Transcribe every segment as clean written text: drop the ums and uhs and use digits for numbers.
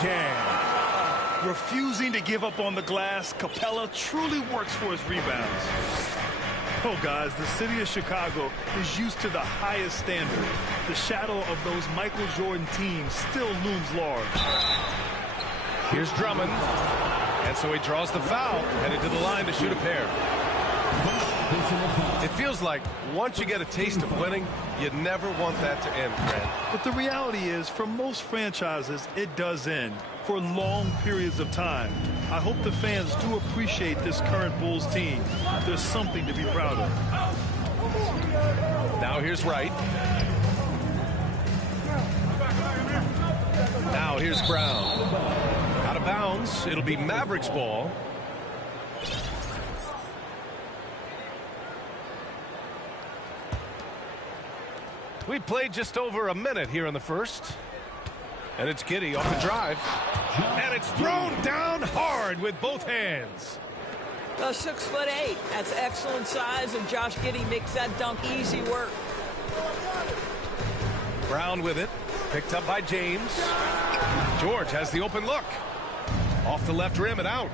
Jam. Refusing to give up on the glass, Capela truly works for his rebounds. Oh, guys, the city of Chicago is used to the highest standard. The shadow of those Michael Jordan teams still looms large. Here's Drummond. And so he draws the foul, headed to the line to shoot a pair. It feels like once you get a taste of winning, you never want that to end, Grant. But the reality is, for most franchises, it does end for long periods of time. I hope the fans do appreciate this current Bulls team. There's something to be proud of. Now here's Wright. Now here's Brown. Out of bounds. It'll be Mavericks ball. We played just over a minute here in the first. And it's Giddey off the drive. And it's thrown down hard with both hands. 6'8". That's excellent size, and Josh Giddey makes that dunk easy work. Brown with it. Picked up by James. George has the open look. Off the left rim and out.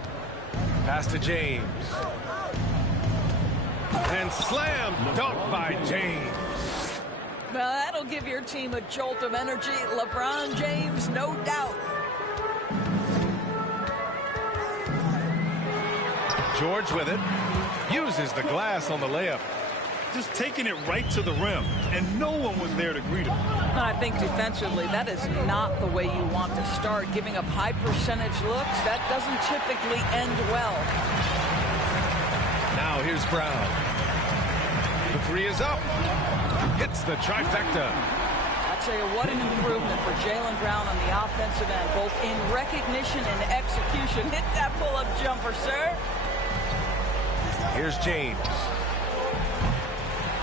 Pass to James. And slam dunk by James. Well, that'll give your team a jolt of energy. LeBron James, no doubt. George with it. Uses the glass on the layup. Just taking it right to the rim, and no one was there to greet him. And I think defensively, that is not the way you want to start. Giving up high percentage looks, that doesn't typically end well. Now here's Brown. The three is up. Hits the trifecta. I'll tell you what an improvement for Jaylen Brown on the offensive end, both in recognition and execution. Hit that pull-up jumper, sir. Here's James.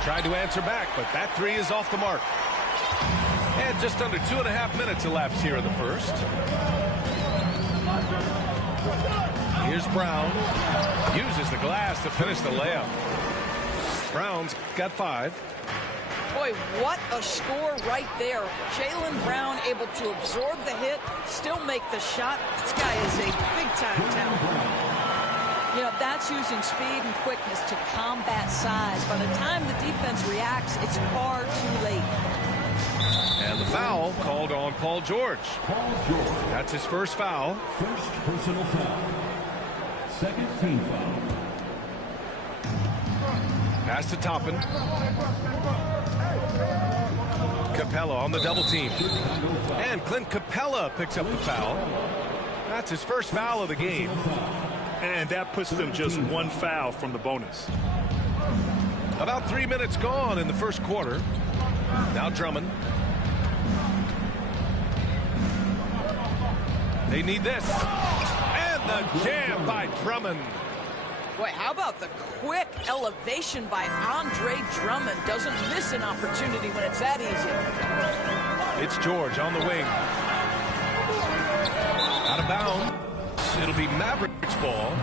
Tried to answer back, but that three is off the mark. And just under 2.5 minutes elapsed here in the first. Here's Brown. Uses the glass to finish the layup. Brown's got 5. Boy, what a score right there. Jaylen Brown able to absorb the hit, still make the shot. This guy is a big-time talent. You know, that's using speed and quickness to combat size. By the time the defense reacts, it's far too late. And the foul called on Paul George. That's his first foul. First personal foul. Second team foul. Pass to Toppin. Capela on the double team. And Clint Capela picks up the foul. That's his first foul of the game. And that puts them just one foul from the bonus. About 3 minutes gone in the first quarter. Now Drummond. They need this. And the jam by Drummond. Boy, how about the quick elevation by Andre Drummond? Doesn't miss an opportunity when it's that easy. It's George on the wing. Out of bounds. It'll be Mavericks ball.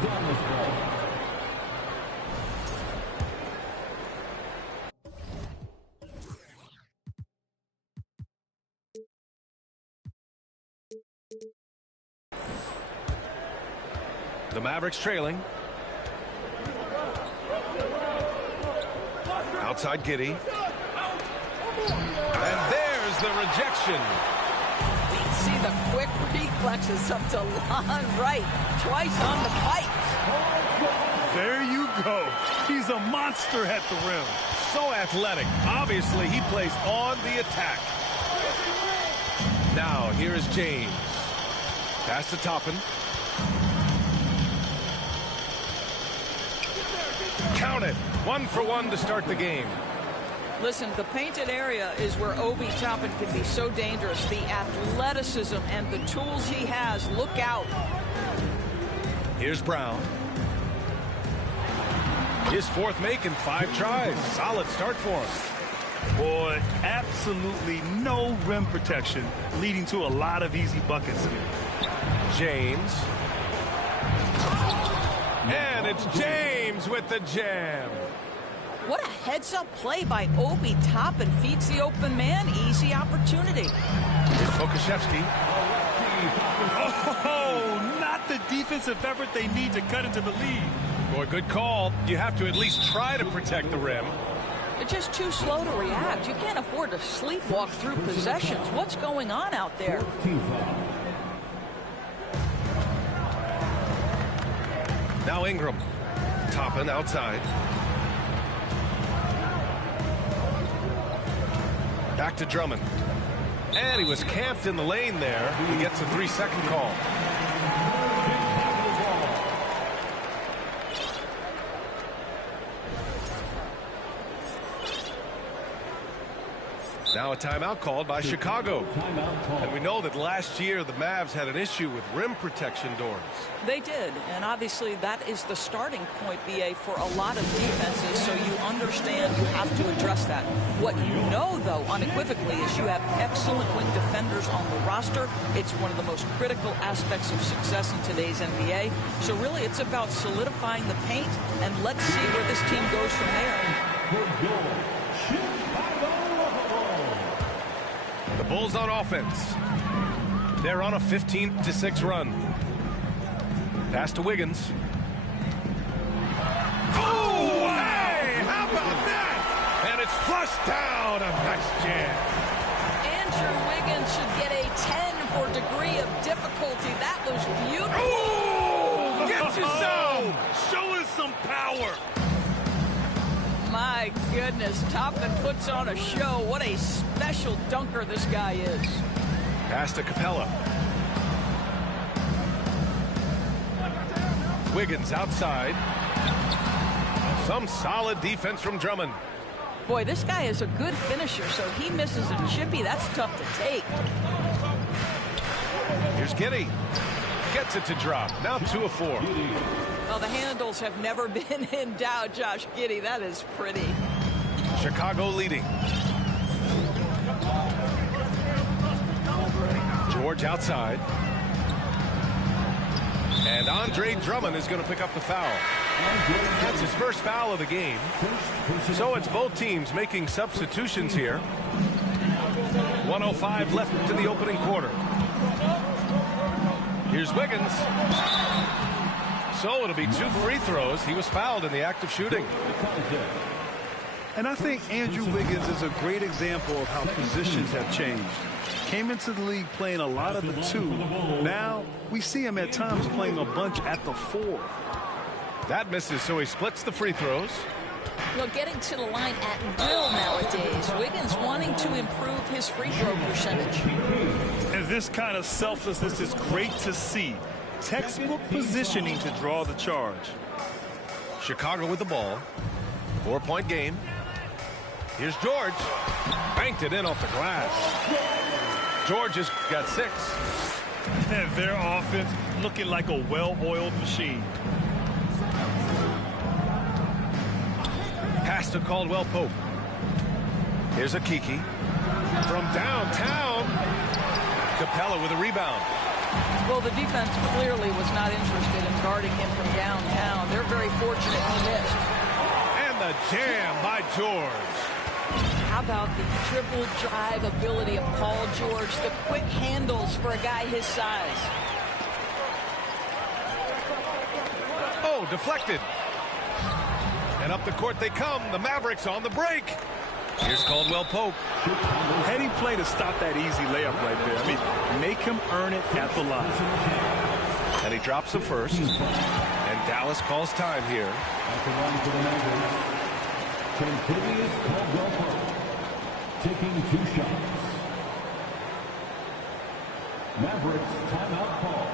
The Mavericks trailing. Outside Giddey. And there's the rejection. See the quick reflexes up to Lon Wright. Twice on the pipes. There you go. He's a monster at the rim. So athletic. Obviously, he plays on the attack. Now, here is James. Pass to Toppin. Count it. 1 for 1 to start the game. Listen, the painted area is where Obi Toppin can be so dangerous. The athleticism and the tools he has. Look out. Here's Brown. His fourth make in 5 tries. Solid start for him. Boy, absolutely no rim protection, leading to a lot of easy buckets here. James. And it's James with the jam. What a heads-up play by Obi Toppin. Feeds the open man. Easy opportunity. Here's Pokusevski. Oh, not the defensive effort they need to cut into the lead. Boy, good call. You have to at least try to protect the rim. They're just too slow to react. You can't afford to sleepwalk through possessions. What's going on out there? Now Ingram. Toppin outside. Back to Drummond. And he was camped in the lane there. He gets a 3-second call. Now a timeout called by Chicago. And we know that last year the Mavs had an issue with rim protection doors. They did, and obviously that is the starting point, BA, for a lot of defenses, so you understand you have to address that. What you know, though, unequivocally, is you have excellent wing defenders on the roster. It's one of the most critical aspects of success in today's NBA. So really it's about solidifying the paint, and let's see where this team goes from there. The Bulls on offense. They're on a 15-6 run. Pass to Wiggins. Oh, hey! How about that? And it's flushed down. A nice jam. Andrew Wiggins should get a 10 for degree of difficulty. That was beautiful. Oh! Get you some! Show us some power. My goodness, Toppin puts on a show. What a special dunker this guy is. Pass to Capella. Wiggins outside. Some solid defense from Drummond. Boy, this guy is a good finisher, so he misses a chippy. That's tough to take. Here's Giddey. Gets it to drop. Now 2 of 4. Well, the handles have never been in doubt, Josh Giddey. That is pretty. Chicago leading. George outside. And Andre Drummond is going to pick up the foul. That's his first foul of the game. So it's both teams making substitutions here. 1:05 left in the opening quarter. Here's Wiggins. So it'll be 2 free throws. He was fouled in the act of shooting. And I think Andrew Wiggins is a great example of how positions have changed. Came into the league playing a lot of the 2. Now we see him at times playing a bunch at the 4. That misses, so he splits the free throws. Well, getting to the line at will nowadays. Wiggins wanting to improve his free throw percentage. And this kind of selflessness is great to see. Textbook positioning to draw the charge. Chicago with the ball. 4-point game. Here's George. Banked it in off the glass. George has got 6. And their offense looking like a well-oiled machine. Pass to Caldwell Pope. Here's a Kiki. From downtown. Capella with a rebound. Well, the defense clearly was not interested in guarding him from downtown. They're very fortunate he missed. And the jam by George. How about the triple drive ability of Paul George? The quick handles for a guy his size. Oh, deflected. And up the court they come. The Mavericks on the break. Here's Caldwell Pope. Heady play to stop that easy layup right there. I mean, make him earn it at the line. And he drops the first. And Dallas calls time here. At the line for the Mavericks, Kentavious Caldwell-Pope, taking 2 shots. Mavericks timeout call.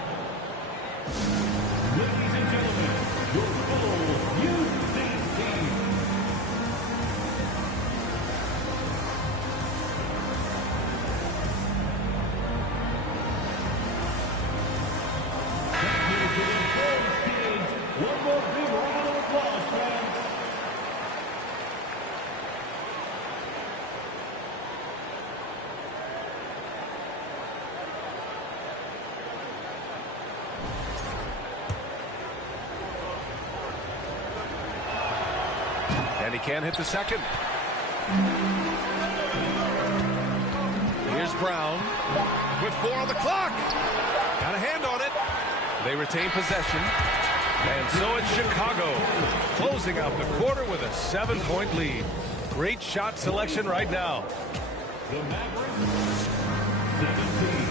Ladies and gentlemen, your full youth team. One more big round of applause, friends. And he can't hit the second. Here's Brown with 4 on the clock. got a hand on it. They retain possession. And so it's Chicago closing out the quarter with a 7-point lead. Great shot selection right now. The Mavericks, 17.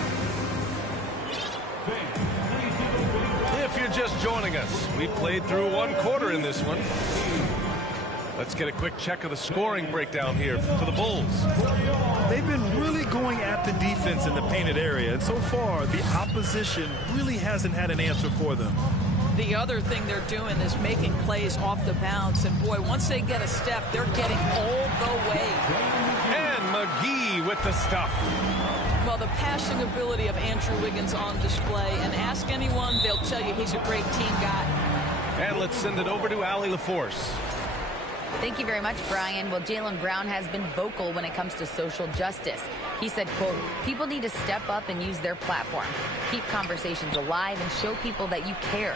If you're just joining us, we played through one quarter in this one. Let's get a quick check of the scoring breakdown here for the Bulls. They've been really going at the defense in the painted area, and so far the opposition really hasn't had an answer for them. The other thing they're doing is making plays off the bounce, and boy, once they get a step, they're getting all the way. And McGee with the stuff. Well, the passing ability of Andrew Wiggins on display, and ask anyone, they'll tell you he's a great team guy. And let's send it over to Allie LaForce. Thank you very much, Brian. Well, Jaylen Brown has been vocal when it comes to social justice. He said, quote, people need to step up and use their platform. Keep conversations alive and show people that you care.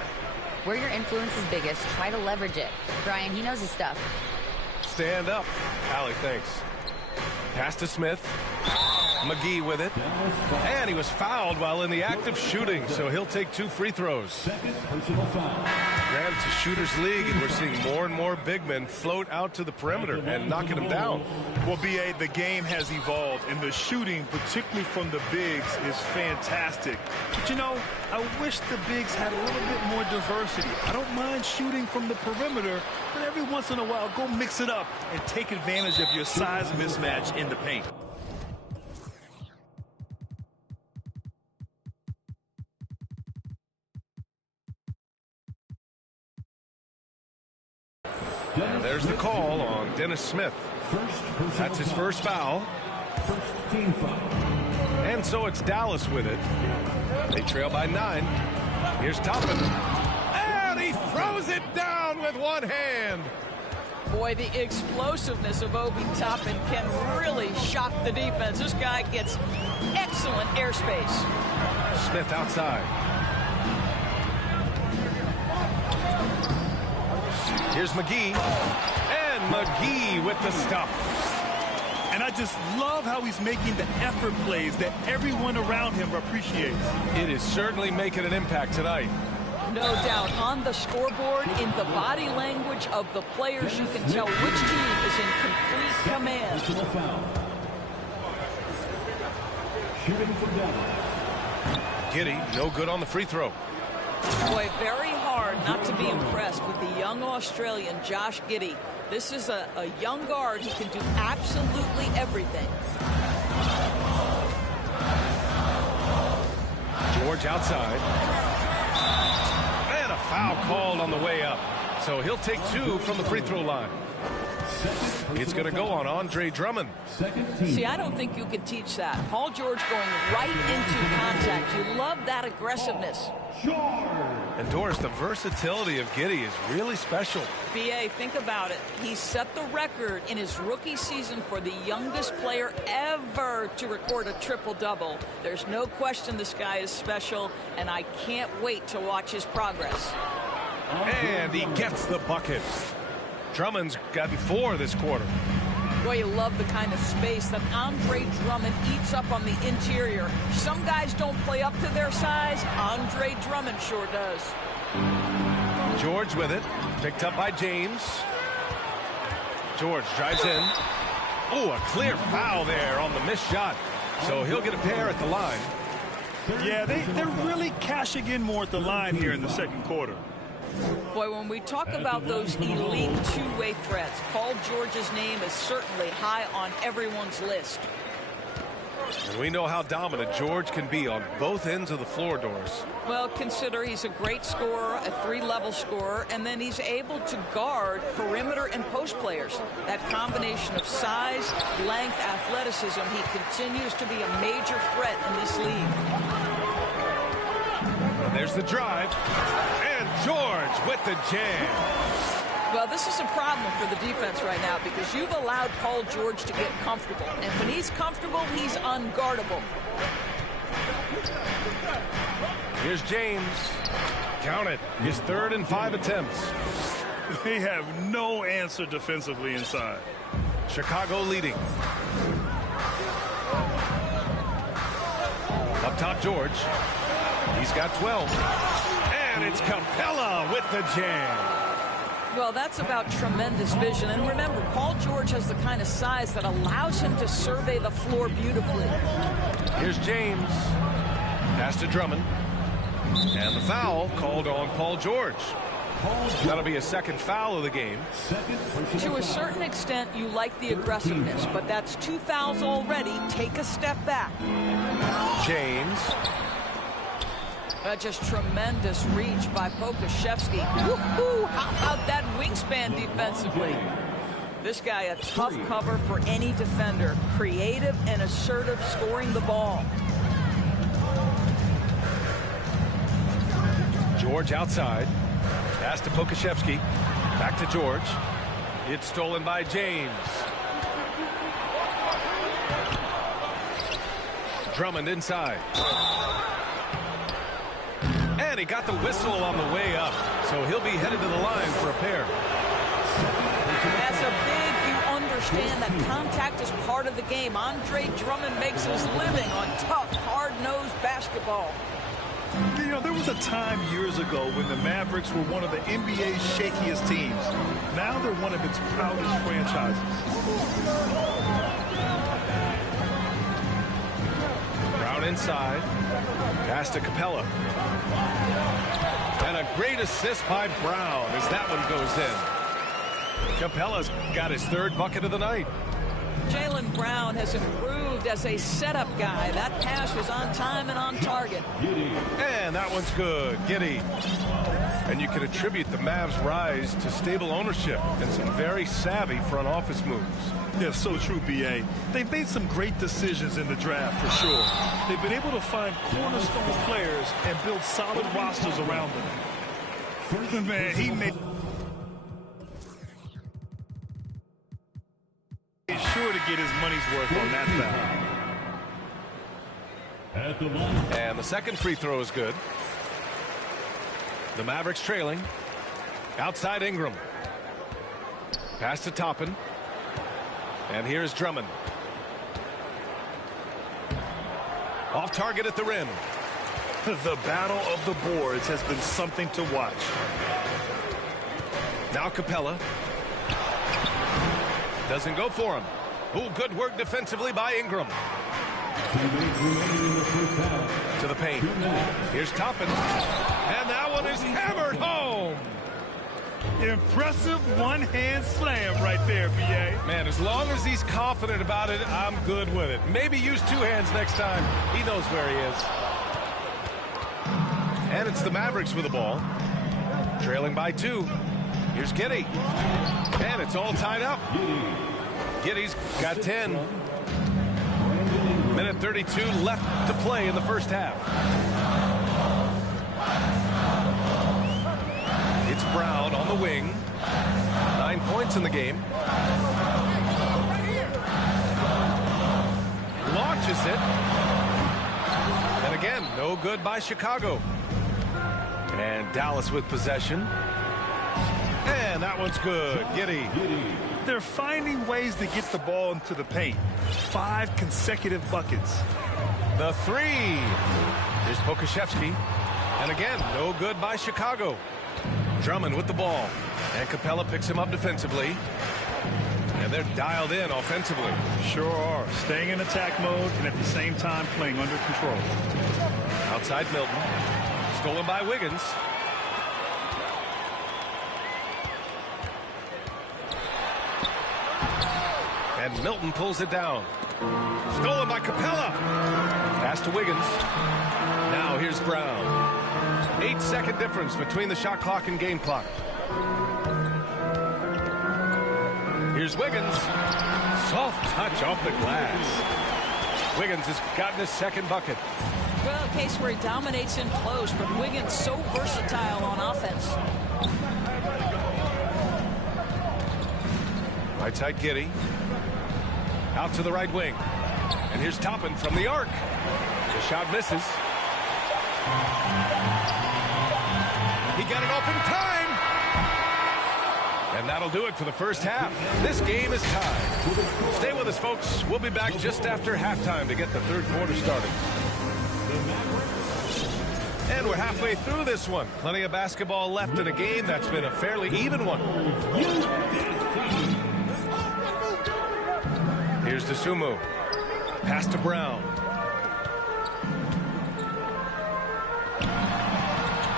Where your influence is biggest, try to leverage it. Brian, he knows his stuff. Stand up. Allie, thanks. Pass to Smith. McGee with it. And he was fouled while in the act of shooting, so he'll take 2 free throws. Second personal foul. Grant, it's a shooter's league, and we're seeing more and more big men float out to the perimeter and knocking them down. Well, B.A., the game has evolved, and the shooting, particularly from the bigs, is fantastic. But, you know, I wish the bigs had a little bit more diversity. I don't mind shooting from the perimeter, but every once in a while, go mix it up and take advantage of your size mismatch in the paint. And there's the call on Dennis Smith. That's his first foul. First team foul. And so it's Dallas with it. They trail by 9. Here's Toppin. And he throws it down with one hand. Boy, the explosiveness of Obi Toppin can really shock the defense. This guy gets excellent airspace. Smith outside. Here's McGee. And McGee with the stuff. And I just love how he's making the effort plays that everyone around him appreciates. It is certainly making an impact tonight. No doubt. On the scoreboard, in the body language of the players, you can tell which team is in complete command. Personal foul. Shooting from Dallas. Giddey, no good on the free throw. Boy, very hard not to be impressed with the young Australian, Josh Giddey. This is a young guard. He can do absolutely everything. George outside. And a foul called on the way up. So he'll take 2 from the free throw line. It's going to go on Andre Drummond. See, I don't think you can teach that. Paul George going right into contact. You love that aggressiveness. And Doris, the versatility of Giddey is really special. B.A., think about it. He set the record in his rookie season for the youngest player ever to record a triple-double. There's no question this guy is special, and I can't wait to watch his progress. And he gets the bucket. Drummond's gotten 4 this quarter. Boy, you love the kind of space that Andre Drummond eats up on the interior. Some guys don't play up to their size. Andre Drummond sure does. George with it. Picked up by James. George drives in. Oh, a clear foul there on the missed shot. So he'll get a pair at the line. Yeah, they're really cashing in more at the line here in the second quarter. Boy, when we talk about those elite two-way threats, Paul George's name is certainly high on everyone's list. And we know how dominant George can be on both ends of the floor, Doris. Well, consider he's a great scorer, a 3-level scorer, and then he's able to guard perimeter and post players. That combination of size, length, athleticism, he continues to be a major threat in this league. And there's the drive. And George with the jam. Well, this is a problem for the defense right now because you've allowed Paul George to get comfortable. And when he's comfortable, he's unguardable. Here's James. Count it. His 3rd and 5 attempts. They have no answer defensively inside. Chicago leading. Up top, George. He's got 12. And it's Capella with the jam. Well, that's about tremendous vision. And remember, Paul George has the kind of size that allows him to survey the floor beautifully. Here's James. Pass to Drummond. And the foul called on Paul George. That'll be a second foul of the game. To a certain extent, you like the aggressiveness, but that's 2 fouls already. Take a step back. James. Just tremendous reach by Pokusevski. Woohoo! How about that wingspan defensively? This guy, a tough cover for any defender. Creative and assertive scoring the ball. George outside. Pass to Pokusevski. Back to George. It's stolen by James. Drummond inside. And he got the whistle on the way up. So he'll be headed to the line for a pair. That's a big, you understand that contact is part of the game. Andre Drummond makes his living on tough, hard-nosed basketball. You know, there was a time years ago when the Mavericks were one of the NBA's shakiest teams. Now they're one of its proudest franchises. Brown inside. Pass to Capella. And a great assist by Brown as that one goes in. Capella's got his third bucket of the night. Jaylen Brown has improved as a setup guy. That pass was on time and on target. And that one's good. Giddey. And you can attribute the Mavs' rise to stable ownership and some very savvy front office moves. Yeah, so true, B.A. They've made some great decisions in the draft, for sure. They've been able to find cornerstone players and build solid rosters around them. Man, he made sure to get his money's worth on that foul. And the second free throw is good. The Mavericks trailing. Outside Ingram. Pass to Toppin. And here's Drummond. Off target at the rim. The battle of the boards has been something to watch. Now Capella. Doesn't go for him. Oh, good work defensively by Ingram. To the paint. Here's Toppin. And that one is hammered home. Impressive one-hand slam right there, B.A. Man, as long as he's confident about it, I'm good with it. Maybe use two hands next time. He knows where he is. And it's the Mavericks with the ball. Trailing by 2. Here's Giddey. And it's all tied up. Giddey's got 10. Minute 32 left to play in the first half. It's Brown on the wing. 9 points in the game. Launches it. And again, no good by Chicago. And Dallas with possession. And that one's good. Giddey. They're finding ways to get the ball into the paint. 5 consecutive buckets. The 3. Here's Pokusevski. And again, no good by Chicago. Drummond with the ball. And Capella picks him up defensively. And they're dialed in offensively. Sure are. Staying in attack mode and at the same time playing under control. Outside Milton. Stolen by Wiggins. And Milton pulls it down. Stolen by Capella. Pass to Wiggins. Now here's Brown. 8-second difference between the shot clock and game clock. Here's Wiggins. Soft touch off the glass. Wiggins has gotten his second bucket. Well, a case where he dominates in close, but Wiggins so versatile on offense. Right side Giddey. Out to the right wing. And here's Toppin from the arc. The shot misses. He got it off in time. And that'll do it for the first half. This game is tied. Stay with us, folks. We'll be back just after halftime to get the third quarter started. And we're halfway through this one. Plenty of basketball left in a game that's been a fairly even one. Here's Dosunmu. Pass to Brown.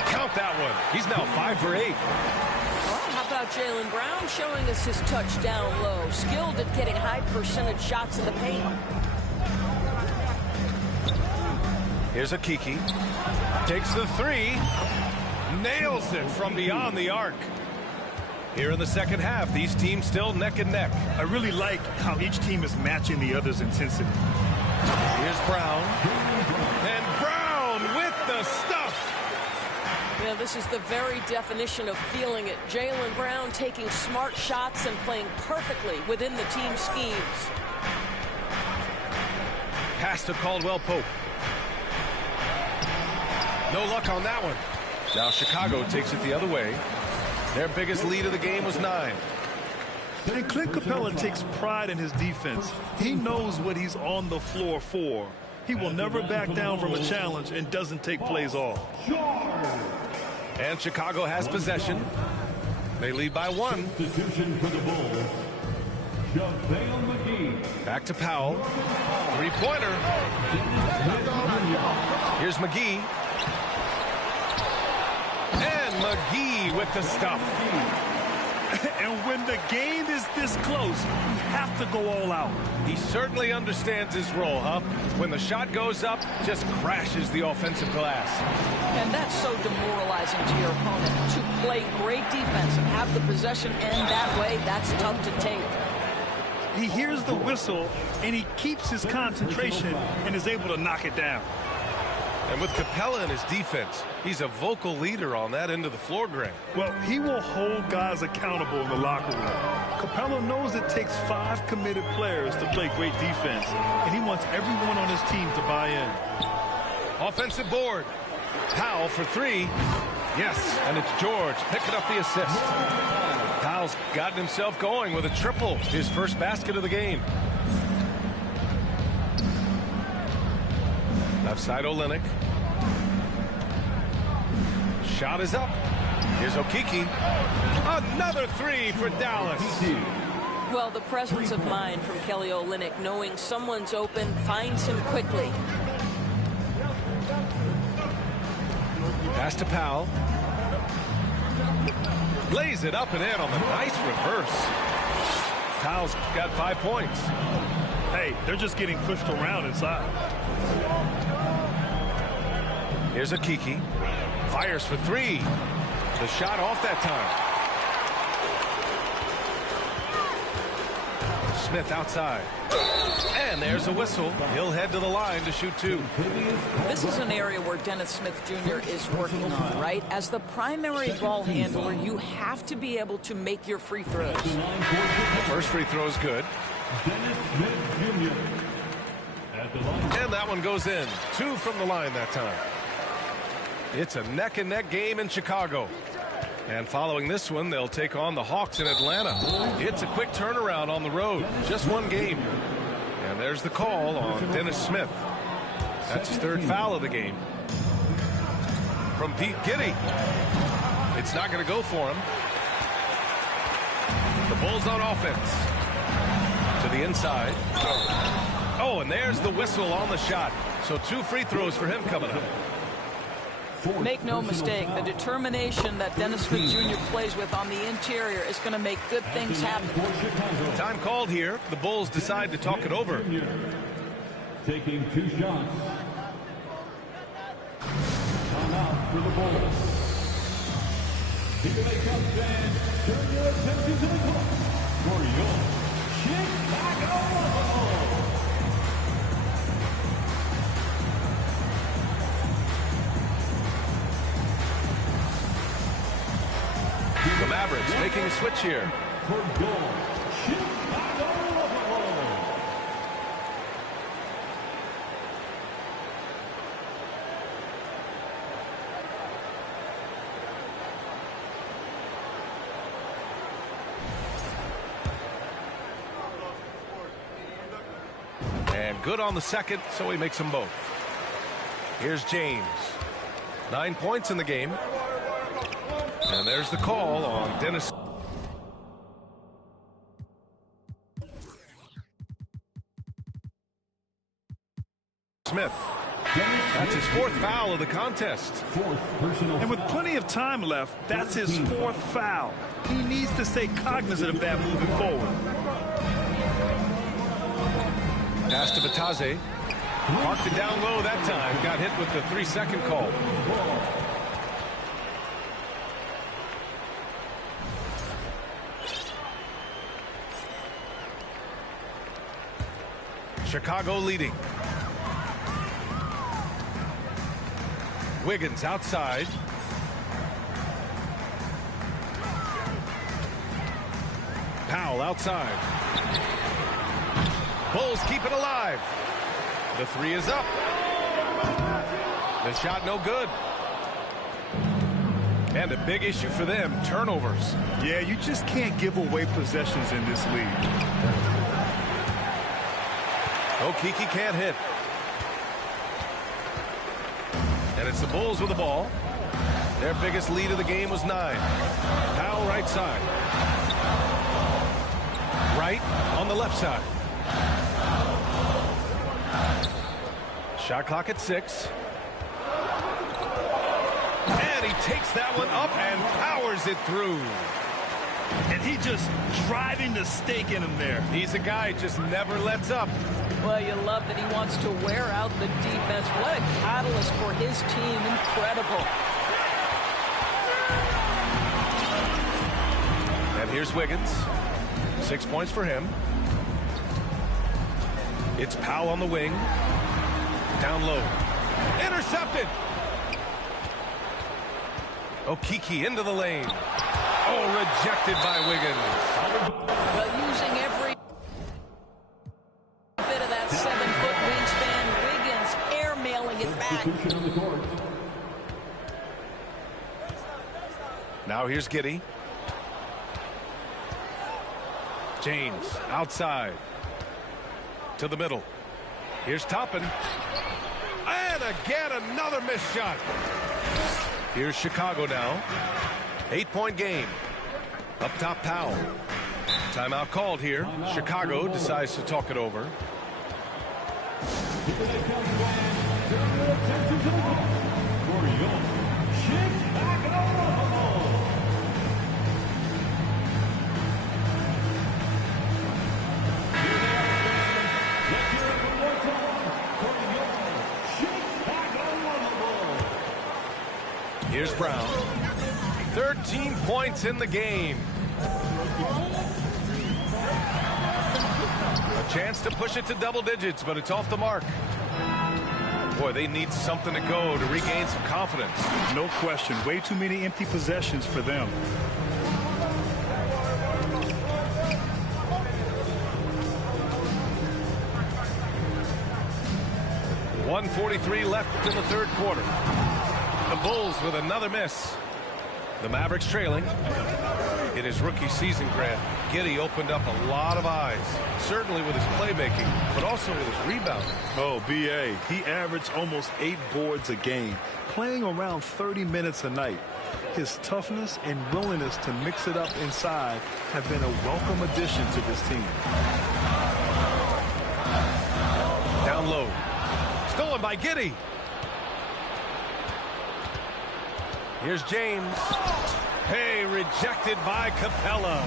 Count that one. He's now 5 for 8. Well, how about Jaylen Brown showing us his touch down low? Skilled at getting high percentage shots in the paint. Here's Akiki. Takes the 3. Nails it from beyond the arc. Here in the second half, these teams still neck and neck. I really like how each team is matching the other's intensity. Here's Brown. And Brown with the stuff. Yeah, this is the very definition of feeling it. Jaylen Brown taking smart shots and playing perfectly within the team schemes. Pass to Caldwell Pope. No luck on that one. Now Chicago takes it the other way. Their biggest lead of the game was 9. And Clint Capella takes pride in his defense. He knows what he's on the floor for. He will never back down from a challenge and doesn't take plays off. And Chicago has possession. They lead by 1. Substitution for the Bulls. JaVale McGee. Back to Powell. 3-pointer. Here's McGee. And McGee with the stuff. And when the game is this close, you have to go all out. He certainly understands his role, huh? When the shot goes up, just crashes the offensive glass. And that's so demoralizing to your opponent. To play great defense and have the possession end that way, that's tough to take. He hears the whistle, and he keeps his concentration and is able to knock it down. And with Capella in his defense, he's a vocal leader on that end of the floor, Greg. Well, he will hold guys accountable in the locker room. Capella knows it takes 5 committed players to play great defense, and he wants everyone on his team to buy in. Offensive board. Powell for 3. Yes, and it's George picking up the assist. Powell's gotten himself going with a triple, his first basket of the game. Left side Olynyk. Shot is up. Here's Okiki. Another 3 for Dallas. Well, the presence of mind from Kelly Olynyk, knowing someone's open, finds him quickly. Pass to Powell. Lays it up and in on the nice reverse. Powell's got 5 points. Hey, they're just getting pushed around inside. Here's Akiki. Fires for 3. The shot off that time. Smith outside. And there's a whistle. He'll head to the line to shoot 2. This is an area where Dennis Smith Jr. is working on, right? As the primary ball handler, you have to be able to make your free throws. First free throw is good. Dennis Smith Jr. At the line. And that one goes in. 2 from the line that time. It's a neck-and-neck game in Chicago. And following this one, they'll take on the Hawks in Atlanta. It's a quick turnaround on the road. Just 1 game. And there's the call on Dennis Smith. That's his 3rd foul of the game. From Pete Giddy. It's not going to go for him. The Bulls on offense. To the inside. Oh, and there's the whistle on the shot. So 2 free throws for him coming up. Make no mistake, the determination that Dennis Smith Jr. plays with on the interior is going to make good things happen. Time called here. The Bulls decide to talk it over. Taking 2 shots. Time out for the Bulls. Here they come, fans. Turn your attention to the clock for your Chicago Bulls. The Mavericks making a switch here. For goal, Chicago Bulls. And good on the second, so he makes them both. Here's James. 9 points in the game. And there's the call on Dennis Smith. That's his 4th foul of the contest. 4th personal And with foul. plenty of time left, that's his 4th foul. He needs to stay cognizant of that moving forward. Pass to Bataze. Marked it down low that time. Got hit with the 3-second call. Chicago leading. Wiggins outside. Powell outside. Bulls keep it alive. The 3 is up. The shot no good. And a big issue for them, turnovers. Yeah, you just can't give away possessions in this league. Okeke can't hit. And it's the Bulls with the ball. Their biggest lead of the game was 9. Powell right side. Right on the left side. Shot clock at 6. And he takes that one up and powers it through. And he just driving the stake in him there. He's a guy who just never lets up. Well, you love that he wants to wear out the defense. What a catalyst for his team. Incredible. And here's Wiggins. 6 points for him. It's Powell on the wing. Down low. Intercepted. Okeke into the lane. Oh, rejected by Wiggins. Well, using every bit of that 7-foot wingspan, Wiggins airmailing it back. Substitution on the court. Now here's Giddey. James outside. To the middle. Here's Toppin. And again, another missed shot. Here's Chicago now. 8-point game. Up top, Powell. Timeout called here. Chicago decides to talk it over. Here they come, fans. Turn your attention to the court for your Chicago Bulls. Here they are, fans. Let's hear it one more time for your Chicago Bulls. Here's Brown. 13 points in the game. A chance to push it to double digits, but it's off the mark. Boy, they need something to go to regain some confidence. No question. Way too many empty possessions for them. .143 left in the 3rd quarter. The Bulls with another miss. The Mavericks trailing. In his rookie season, Grant, Giddey opened up a lot of eyes, certainly with his playmaking, but also with his rebounding. Oh, B.A. He averaged almost 8 boards a game, playing around 30 minutes a night. His toughness and willingness to mix it up inside have been a welcome addition to this team. Down low. Stolen by Giddey. Here's James. Hey, rejected by Capella.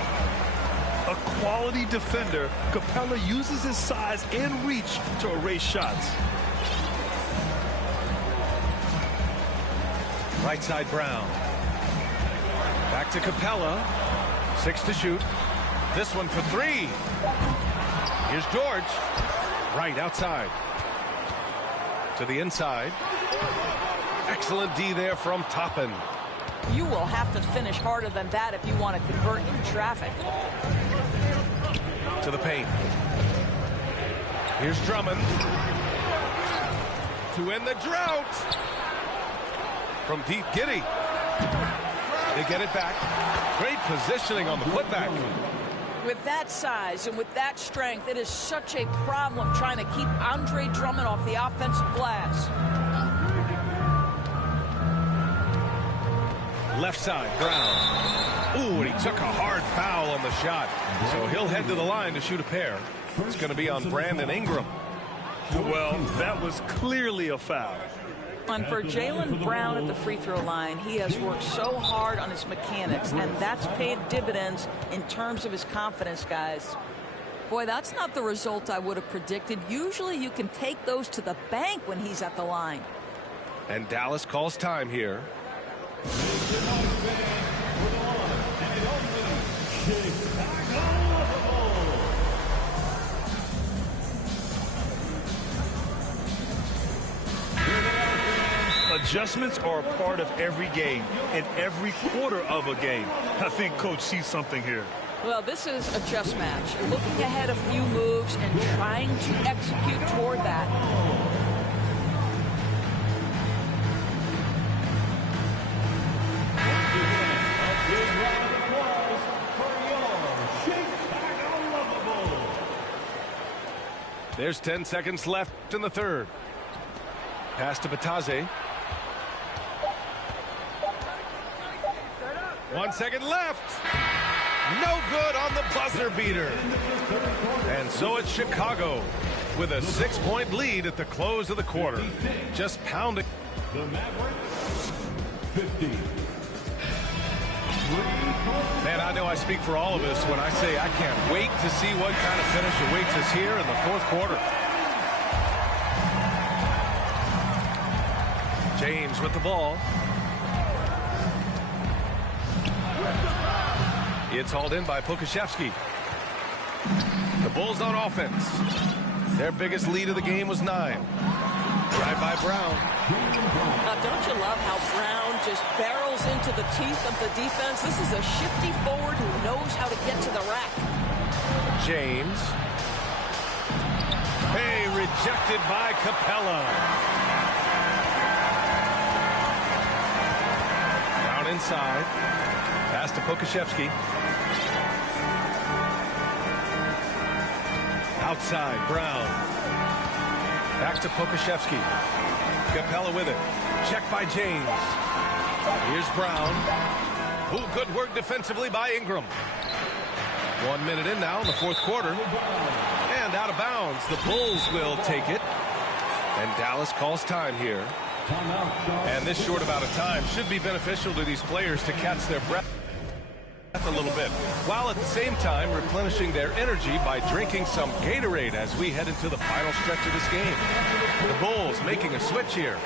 A quality defender, Capella uses his size and reach to erase shots. Right side Brown. Back to Capella. 6 to shoot. This one for 3. Here's George. Right outside. To the inside. Excellent D there from Toppin. You will have to finish harder than that if you want to convert in traffic. To the paint. Here's Drummond. To end the drought. From deep, Giddey. They get it back. Great positioning on the putback. With that size and with that strength, it is such a problem trying to keep Andre Drummond off the offensive glass. Left side, Brown. Ooh, and he took a hard foul on the shot. So he'll head to the line to shoot a pair. It's going to be on Brandon Ingram. Well, that was clearly a foul. And for Jaylen Brown at the free throw line, he has worked so hard on his mechanics, and that's paid dividends in terms of his confidence, guys. Boy, that's not the result I would have predicted. Usually you can take those to the bank when he's at the line. And Dallas calls time here. Adjustments are a part of every game and every quarter of a game. I think Coach sees something here. Well, this is a chess match. Looking ahead a few moves and trying to execute toward that. There's 10 seconds left in the third. Pass to Batase. 1 second left. No good on the buzzer beater. And so it's Chicago with a 6-point lead at the close of the quarter. Just pounding. The Mavericks, 50. Man, I know I speak for all of us when I say I can't wait to see what kind of finish awaits us here in the fourth quarter. James with the ball. It's hauled in by Pokusevski. The Bulls on offense. Their biggest lead of the game was 9. Drive by Brown. Now, don't you love how Brown just barrels into the teeth of the defense? This is a shifty forward who knows how to get to the rack. James. Hey, rejected by Capella. Brown inside. Pass to Pokusevski. Outside, Brown. Back to Pokusevski. Capella with it. Check by James. Here's Brown. Ooh, good work defensively by Ingram. 1 minute in now in the fourth quarter. And out of bounds. The Bulls will take it. And Dallas calls time here. And this short amount of time should be beneficial to these players to catch their breath a little bit, while at the same time replenishing their energy by drinking some Gatorade as we head into the final stretch of this game. The Bulls making a switch here.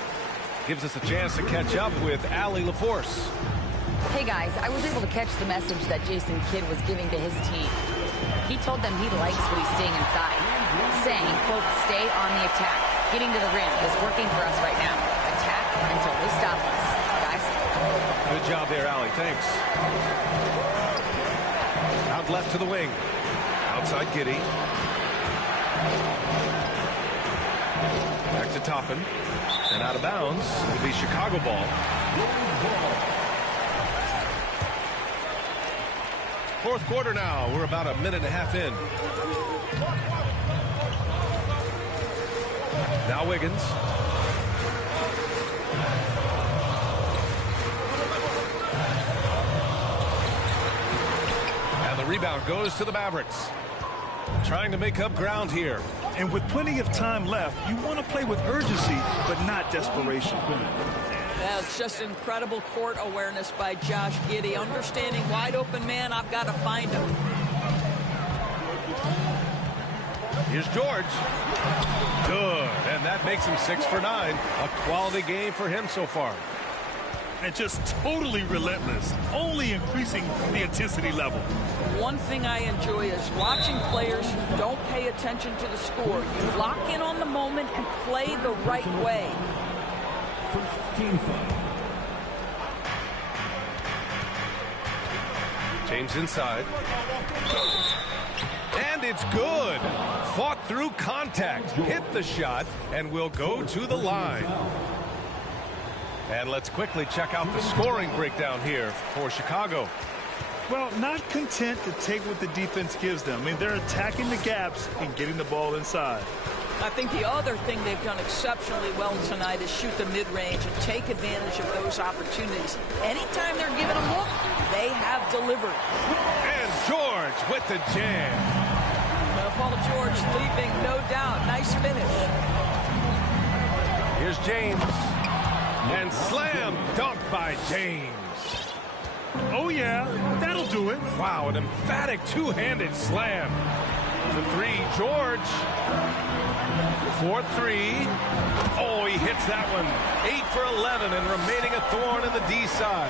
Gives us a chance to catch up with Allie LaForce. Hey guys, I was able to catch the message that Jason Kidd was giving to his team. He told them he likes what he's seeing inside, saying, quote, stay on the attack. Getting to the rim is working for us right now. Attack until they stop us. Guys. Good job there, Allie. Thanks. Out left to the wing. Outside Giddey. Back to Toppin. And out of bounds. It'll be Chicago ball. Fourth quarter now. We're about a minute and a half in. Now Wiggins. And the rebound goes to the Mavericks. Trying to make up ground here. And with plenty of time left, you want to play with urgency, but not desperation. That's just incredible court awareness by Josh Giddey. Understanding wide open man, I've got to find him. Here's George. Good. And that makes him 6 for 9. A quality game for him so far. And just totally relentless, only increasing the intensity level. One thing I enjoy is watching players who don't pay attention to the score. You lock in on the moment and play the right way. James inside. And it's good. Fought through contact. Hit the shot and will go to the line. And let's quickly check out the scoring breakdown here for Chicago. Well, not content to take what the defense gives them. I mean, they're attacking the gaps and getting the ball inside. I think the other thing they've done exceptionally well tonight is shoot the mid-range and take advantage of those opportunities. Anytime they're given a look, they have delivered. And George with the jam. Well, Paul George leaping, no doubt. Nice finish. Here's James. And slam dunk by James. Oh, yeah, that'll do it. Wow, an emphatic two-handed slam. The three, George. 4-3. Oh, he hits that one. 8 for 11 and remaining a thorn in the D side.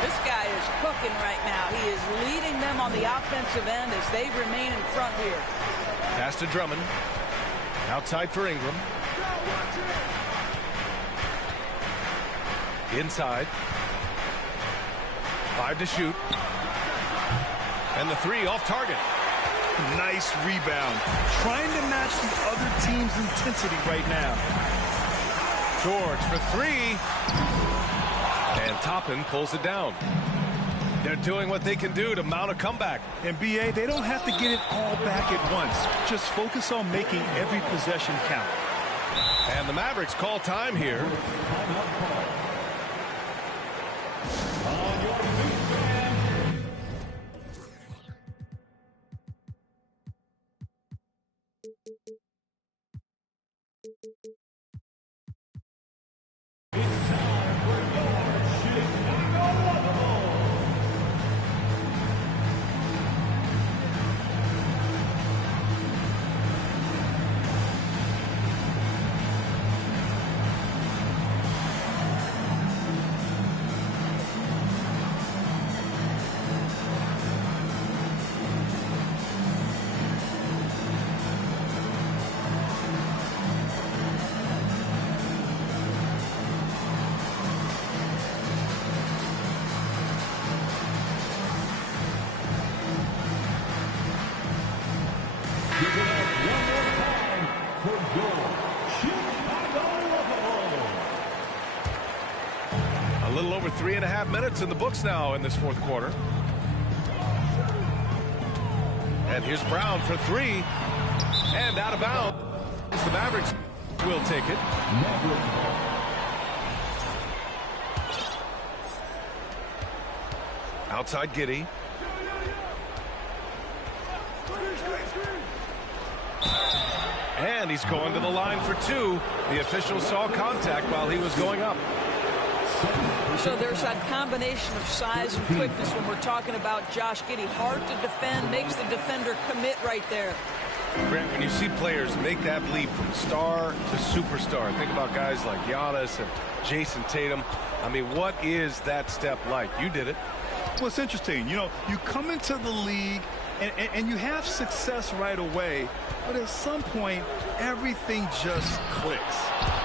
This guy is cooking right now. He is leading them on the offensive end as they remain in front here. Pass to Drummond. Outside for Ingram. Inside. 5 to shoot. And the three off target. Nice rebound. Trying to match the other team's intensity right now. George for three. And Toppin pulls it down. They're doing what they can do to mount a comeback. And BA, they don't have to get it all back at once. Just focus on making every possession count. And the Mavericks call time here. On your feet, fans. It's time for your Chicago Bulls. Give it up one more time for your Chicago Bulls. A little over 3.5 minutes in the books now in this fourth quarter. And here's Brown for three. And out of bounds. The Mavericks will take it. Outside Giddey. And he's going to the line for two. The official saw contact while he was going up. So there's that combination of size and quickness when we're talking about Josh Giddey. Hard to defend, makes the defender commit right there. Grant, when you see players make that leap from star to superstar, think about guys like Giannis and Jason Tatum. I mean, what is that step like? You did it. Well, it's interesting. You know, you come into the league and you have success right away, but at some point, everything just clicks.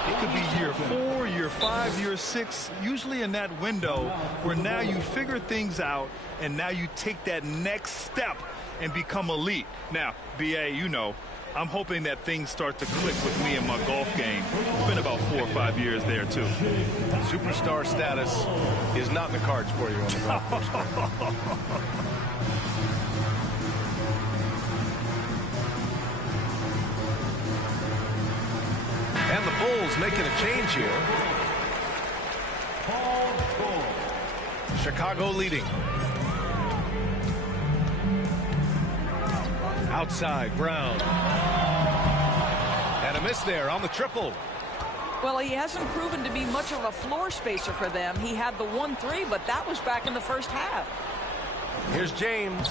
It could be year 4, year 5, year 6, usually in that window where now you figure things out and now you take that next step and become elite. Now, BA, you know, I'm hoping that things start to click with me in my golf game. It's been about 4 or 5 years there, too. Superstar status is not in the cards for you on the golf course. And the Bulls making a change here. Chicago leading. Outside, Brown. And a miss there on the triple. Well, he hasn't proven to be much of a floor spacer for them. He had the 1-3, but that was back in the first half. Here's James.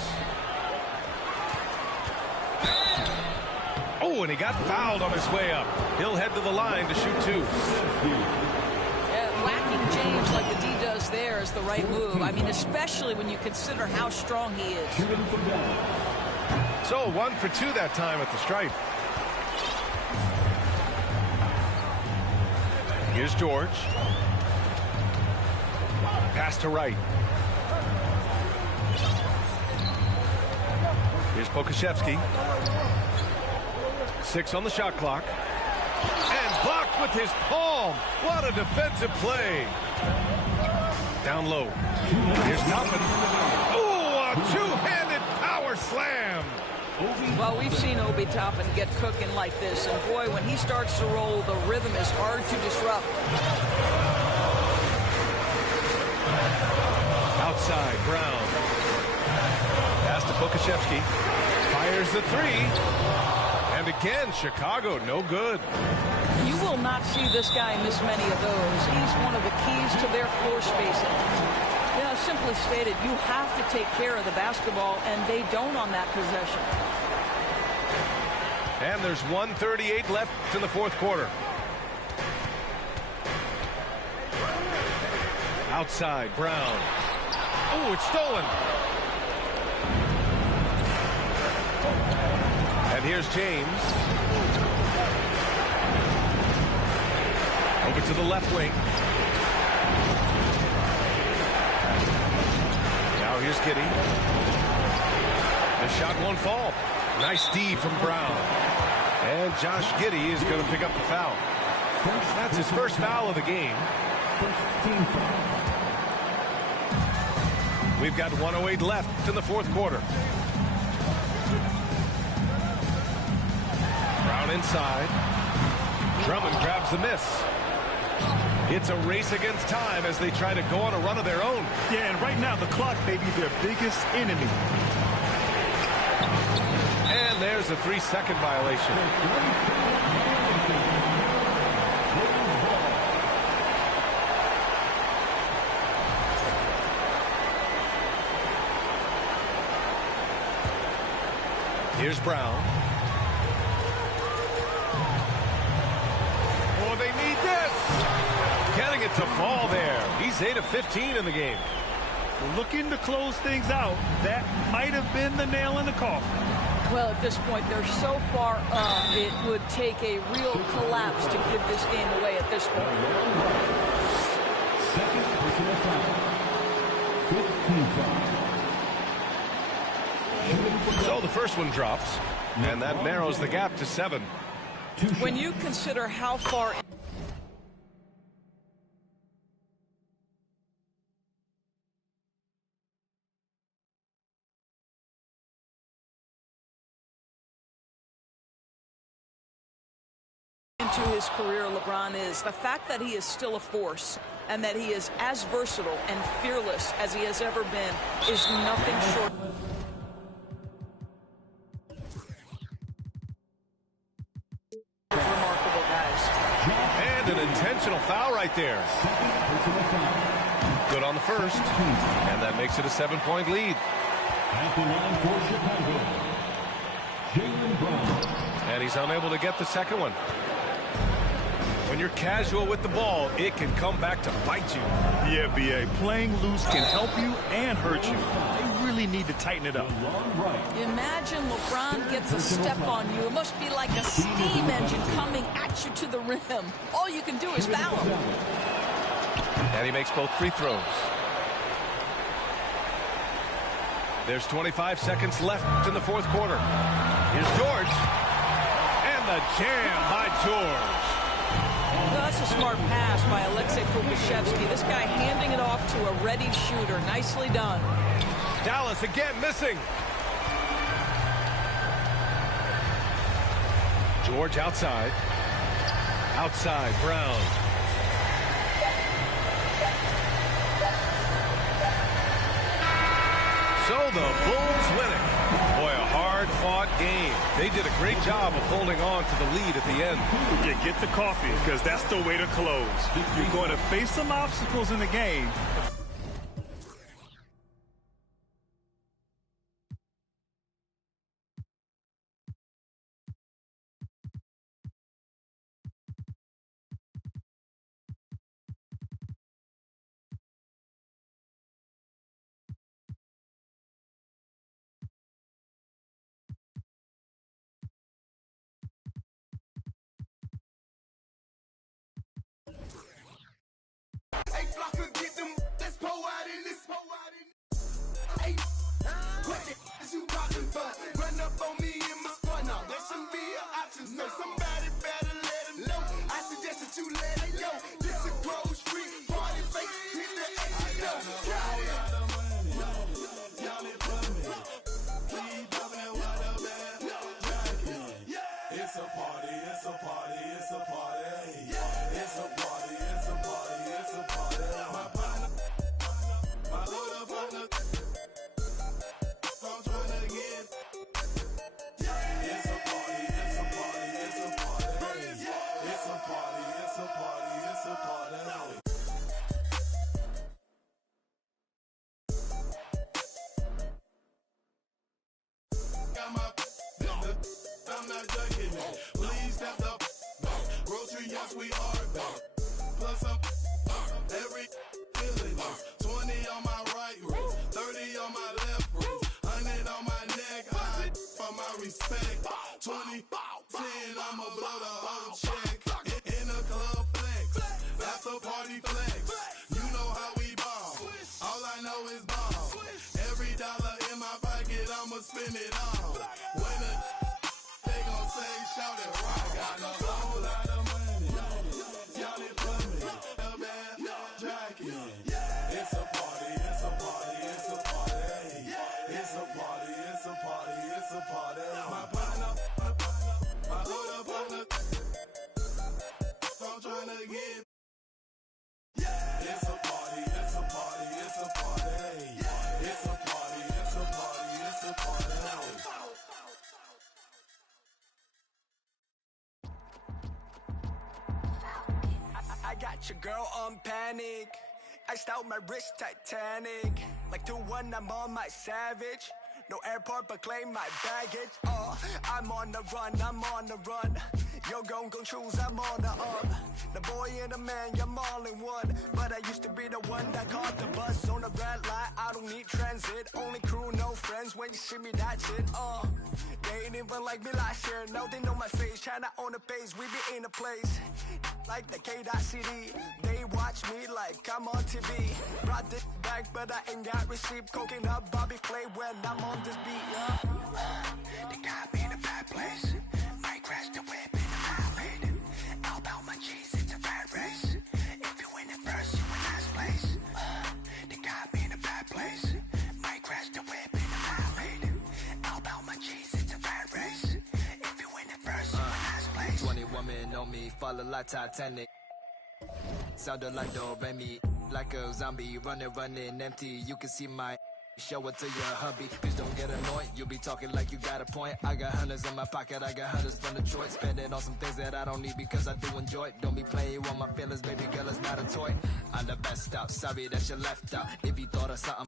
Oh, and he got fouled on his way up. He'll head to the line to shoot two. Whacking James like the D does there is the right move. I mean, especially when you consider how strong he is. So 1 for 2 that time at the stripe. Here's George. Pass to Wright. Here's Pokusevski. 6 on the shot clock. And blocked with his palm. What a defensive play. Down low. Here's Toppin. Oh, a two-handed power slam. Well, we've seen Obi Toppin get cooking like this, and boy, when he starts to roll, the rhythm is hard to disrupt. Outside, Brown. Pass to Pokusevski. Fires the three. And again, Chicago, no good. You will not see this guy miss many of those. He's one of the keys to their floor spacing. You know, simply stated, you have to take care of the basketball, and they don't on that possession. And there's 1:38 left in the fourth quarter. Outside, Brown. Oh, it's stolen. And here's James. Over to the left wing. Now here's Giddey. The shot won't fall. Nice D from Brown. And Josh Giddey is going to pick up the foul. That's his first foul of the game. We've got 1:08 left in the fourth quarter. Brown inside. Drummond grabs the miss. It's a race against time as they try to go on a run of their own. Yeah, and right now the clock may be their biggest enemy. And there's a 3-second violation. Here's Brown. Oh, they need this. Getting it to fall there. He's 8 of 15 in the game. Looking to close things out. That might have been the nail in the coffin. Well, at this point, they're so far up, it would take a real collapse to give this game away at this point. Second personal foul. 15 foul. So the first one drops, and that narrows the gap to 7. When you consider how far into his career LeBron is, the fact that he is still a force and that he is as versatile and fearless as he has ever been is nothing short. Remarkable, guys. And an intentional foul right there. Good on the first, and that makes it a 7-point lead. At the line for Chicago, Jaylen Brown. And he's unable to get the second one. When you're casual with the ball, it can come back to bite you. Yeah, B.A. Playing loose can help you and hurt you. They really need to tighten it up. Imagine LeBron gets a step on you. It must be like a steam engine coming at you to the rim. All you can do is foul him. And he makes both free throws. There's 25 seconds left in the fourth quarter. Here's George. And the jam by George. Well, that's a smart pass by Aleksej Pokusevski. This guy handing it off to a ready shooter. Nicely done. Dallas again missing. George outside. Outside, Brown. So the Bulls winning. Boy, a hard-fought game. They did a great job of holding on to the lead at the end. Yeah, get the coffee, because that's the way to close. You're going to face some obstacles in the game. Hey, Flock, get them. That's It's a party, it's a party, it's a party. It's a party, it's a party, it's a party. My partner, my little partner, I'm trying to get. It's a party, it's a party, it's a party. It's a party, it's a party, it's a party. Got my I'm not joking it. Please step up. Grocery, yes, we are back. Plus up every feeling is 20 on my right wrist, 30 on my left wrist, 100 on my neck. I for my respect. 20, 10, I'ma blow the whole check. In a club flex, after party flex. You know how we ball. All I know is ball. Every dollar in my pocket, I'ma spend it all. When they gon' say, shout it, rock. Got a whole lot of money. Y'all it for me. A bad jacket. It's a party, it's a party, it's a party. It's a party, it's a party, it's a party. My partner, my little partner, I'm trying to get. It's a party, it's a party, it's a party. It's a party, it's a party, it's a party. I got your girl on panic. Iced out my wrist Titanic. Like 2-1, I'm on my savage. No airport, but claim my baggage. I'm on the run, I'm on the run. Yo, gon' choose, I'm on the up. The boy and the man, I'm all in one. But I used to be the one that caught the bus on the red light. I don't need transit, only crew, no friends. When you see me, that's it. They ain't even like me last year. Now they know my face, China on the base. We be in the place like the K.CD. They watch me like I'm on TV. Brought this back, but I ain't got receipt. Coking up Bobby Flay when I'm on this beat, yeah. They got me in a bad place. Might crash the whip in the valley. Outbound my cheese, it's a rat race. If you win it first, you win last place. They got me in a bad place. Might crash the whip in the valley. Outbound my cheese, it's a rat race. If you win it first, you win last place. 20 women on me, falling like Titanic. Sounded like Do Re Mi, like a zombie, running empty. You can see my show it to your hubby. Please don't get annoyed, you be talking like you got a point. I got hundreds in my pocket, I got hundreds from Detroit. Spend it on some things that I don't need because I do enjoy it. Don't be playing with my feelings, baby girl, it's not a toy. I'm the best out, sorry that you left out. If you thought of something